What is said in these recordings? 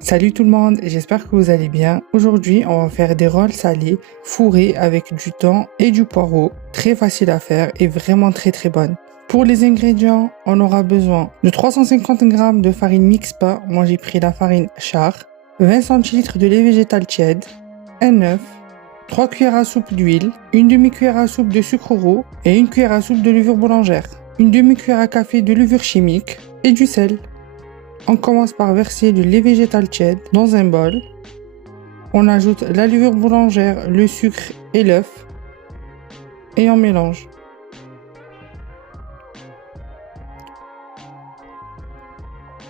Salut tout le monde, j'espère que vous allez bien. Aujourd'hui, on va faire des rolls salés fourrés avec du thon et du poireau. Très facile à faire et vraiment très bonne. Pour les ingrédients, on aura besoin de 350 g de farine mix pain. Moi, j'ai pris la farine char, 20 centilitres de lait végétal tiède, un œuf, 3 cuillères à soupe d'huile, une demi-cuillère à soupe de sucre roux et une cuillère à soupe de levure boulangère, une demi-cuillère à café de levure chimique et du sel. On commence par verser du lait végétal tiède dans un bol. On ajoute la levure boulangère, le sucre et l'œuf et on mélange.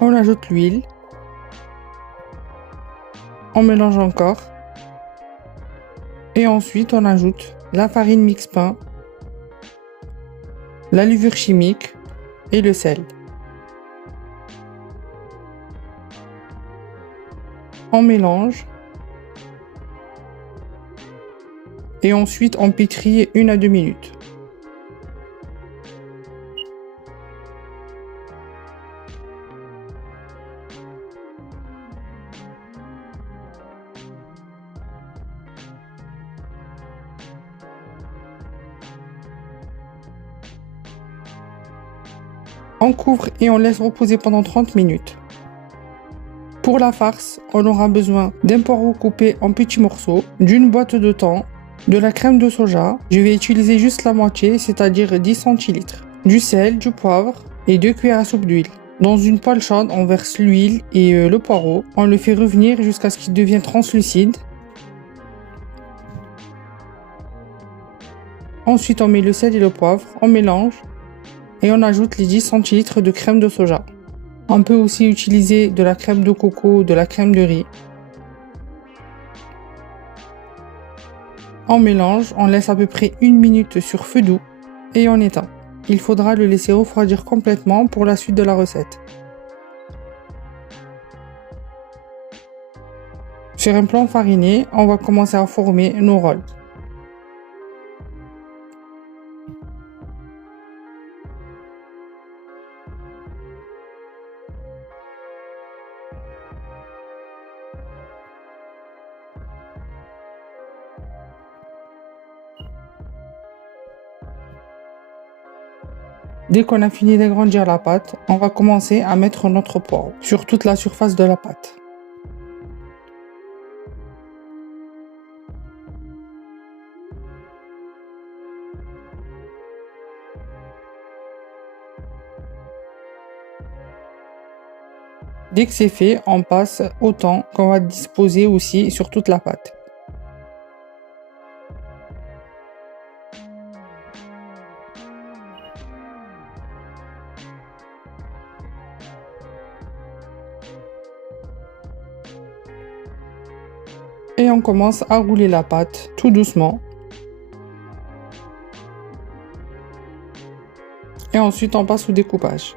On ajoute l'huile. On mélange encore. Et ensuite, on ajoute la farine mix pain, la levure chimique et le sel. On mélange. Et ensuite, on pétrit 1 à 2 minutes. On couvre et on laisse reposer pendant 30 minutes. Pour la farce, on aura besoin d'un poireau coupé en petits morceaux, d'une boîte de thon, de la crème de soja, je vais utiliser juste la moitié, c'est-à-dire 10 centilitres, du sel, du poivre et 2 cuillères à soupe d'huile. Dans une poêle chaude, on verse l'huile et le poireau, on le fait revenir jusqu'à ce qu'il devienne translucide. Ensuite, on met le sel et le poivre, on mélange et on ajoute les 10 centilitres de crème de soja. On peut aussi utiliser de la crème de coco ou de la crème de riz. On mélange, on laisse à peu près 1 minute sur feu doux et on éteint. Il faudra le laisser refroidir complètement pour la suite de la recette. Sur un plan fariné, on va commencer à former nos rolls. Dès qu'on a fini d'agrandir la pâte, on va commencer à mettre notre poireau sur toute la surface de la pâte. Dès que c'est fait, on passe au thon qu'on va disposer aussi sur toute la pâte. Et on commence à rouler la pâte tout doucement. Et ensuite on passe au découpage.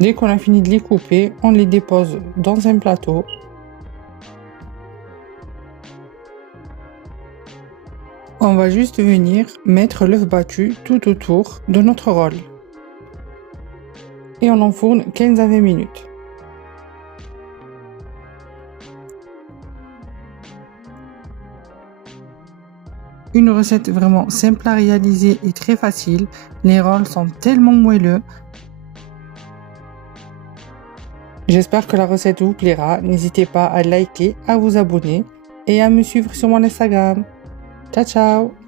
Dès qu'on a fini de les couper, on les dépose dans un plateau. On va juste venir mettre l'œuf battu tout autour de notre roll. Et on enfourne 15 à 20 minutes. Une recette vraiment simple à réaliser et très facile. Les rolls sont tellement moelleux. J'espère que la recette vous plaira. N'hésitez pas à liker, à vous abonner et à me suivre sur mon Instagram. Ciao ciao!